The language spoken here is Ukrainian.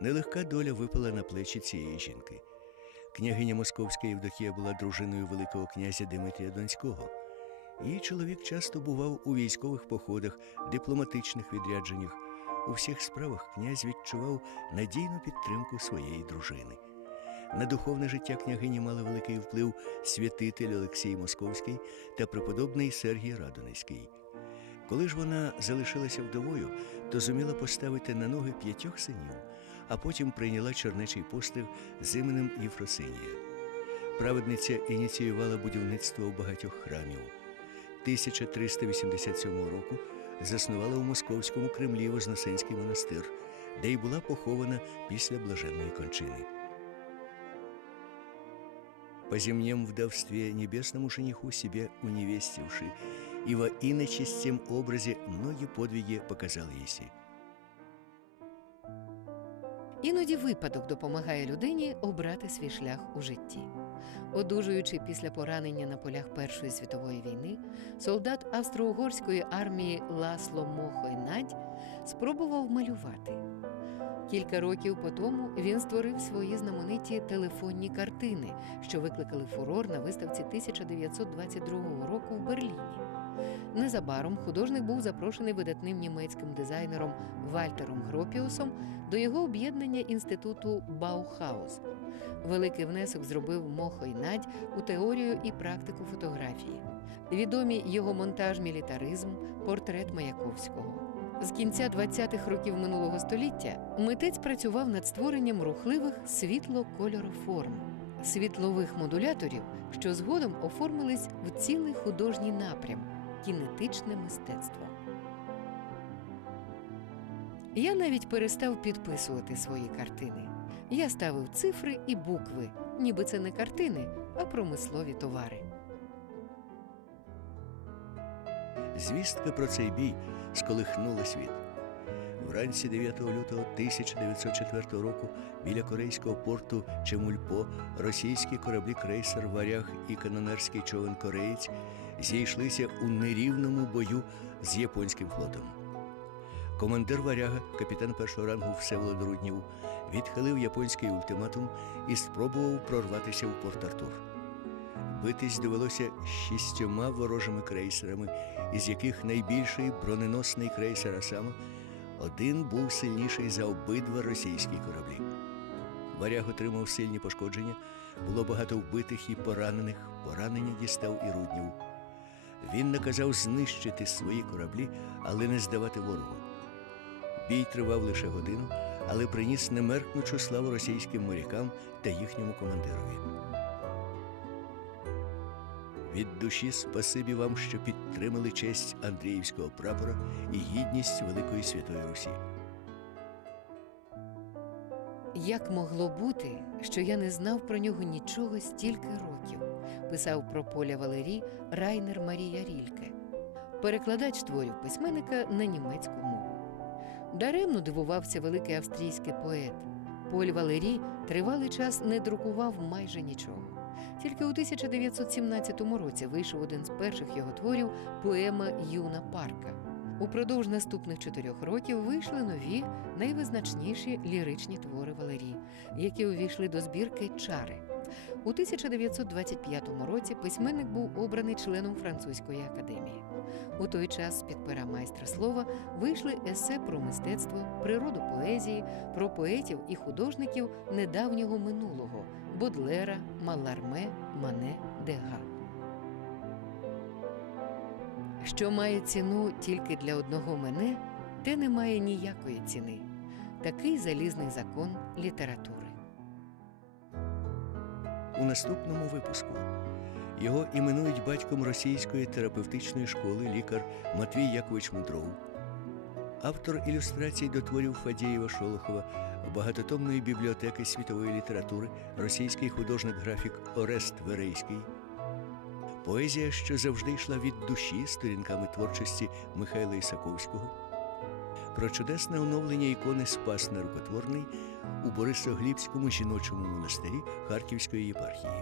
Нелегка доля випала на плечі цієї жінки. Княгиня Московська Євдокія була дружиною Великого князя Димитрія Донського. Її чоловік часто бував у військових походах, дипломатичних відрядженнях. У всіх справах князь відчував надійну підтримку своєї дружини. На духовне життя княгині мали великий вплив святитель Олексій Московський та преподобний Сергій Радонецький. Коли ж вона залишилася вдовою, то зуміла поставити на ноги п'ятьох синів, а потім прийняла чернечий постиг з іменем Єфросинія. Праведниця ініціювала будівництво багатьох храмів. 1387 року заснувала у Московському Кремлі Вознесенський монастир, де й була похована після блаженної кончини. По земнем вдовстве небесному жениху себе уневестивши, и во иночестем образе многие подвиги показал Еси. Іноді випадок допомагає людині обрати свій шлях у житті. Одужуючи після поранення на полях Першої світової війни, солдат австро-угорської армії Ласло Мохой Надь спробував малювати. Кілька років по тому він створив свої знамениті телефонні картини, що викликали фурор на виставці 1922 року в Берліні. Незабаром художник був запрошений видатним німецьким дизайнером Вальтером Гропіусом до його об'єднання інституту Баухаус. Великий внесок зробив Мохо й Надь у теорію і практику фотографії. Відомі його монтаж Мілітаризм, портрет Маяковського. З кінця 20-х років минулого століття митець працював над створенням рухливих світло-кольороформ, світлових модуляторів, що згодом оформились в цілий художній напрям кінетичне мистецтво. Я навіть перестав підписувати свої картини. Я ставив цифри і букви, ніби це не картини, а промислові товари. Звістка про цей бій сколихнула світ. Вранці 9 лютого 1904 року біля корейського порту Чемульпо російські кораблі крейсер Варяг і канонерський човен Кореєць зійшлися у нерівному бою з японським флотом. Командир варяга, капітан першого рангу Всеволод Руднів, відхилив японський ультиматум і спробував прорватися в порт Артур. Битись довелося шістьома ворожими крейсерами, із яких найбільший броненосний крейсер Асама один був сильніший за обидва російські кораблі. Варяг отримав сильні пошкодження, було багато вбитих і поранених, поранення дістав і руднів. Він наказав знищити свої кораблі, але не здавати ворогу. Бій тривав лише годину, але приніс немеркнучу славу російським морякам та їхньому командирові. Від душі спасибі вам, що підтримали честь Андріївського прапора і гідність Великої Святої Русі. Як могло бути, що я не знав про нього нічого стільки років, писав про Поля Валерій Райнер Марія Рільке, перекладач творів письменника на німецьку мову. Даремно дивувався великий австрійський поет. Поль Валерій тривалий час не друкував майже нічого. Тільки у 1917 році вийшов один з перших його творів поема Юна Парка. Упродовж наступних чотирьох років вийшли нові, найвизначніші ліричні твори Валерії, які увійшли до збірки Чари. У 1925 році письменник був обраний членом французької академії. У той час з-під пера майстра слова вийшли есе про мистецтво, природу поезії, про поетів і художників недавнього минулого Бодлера, Маларме, Мане, Дега. Що має ціну тільки для одного мене, те не має ніякої ціни. Такий залізний закон літератури. У наступному випуску його іменують батьком російської терапевтичної школи лікар Матвій Якович Мудров. автор ілюстрацій до творів Фадієва Шолохова, багатотомної бібліотеки світової літератури, російський художник-графік Орест Верейський. Поезія, що завжди йшла від душі сторінками творчості Михайла Ісаковського. Про чудесне оновлення ікони Спас Нерукотворний у Борисоглібському жіночому монастирі Харківської єпархії.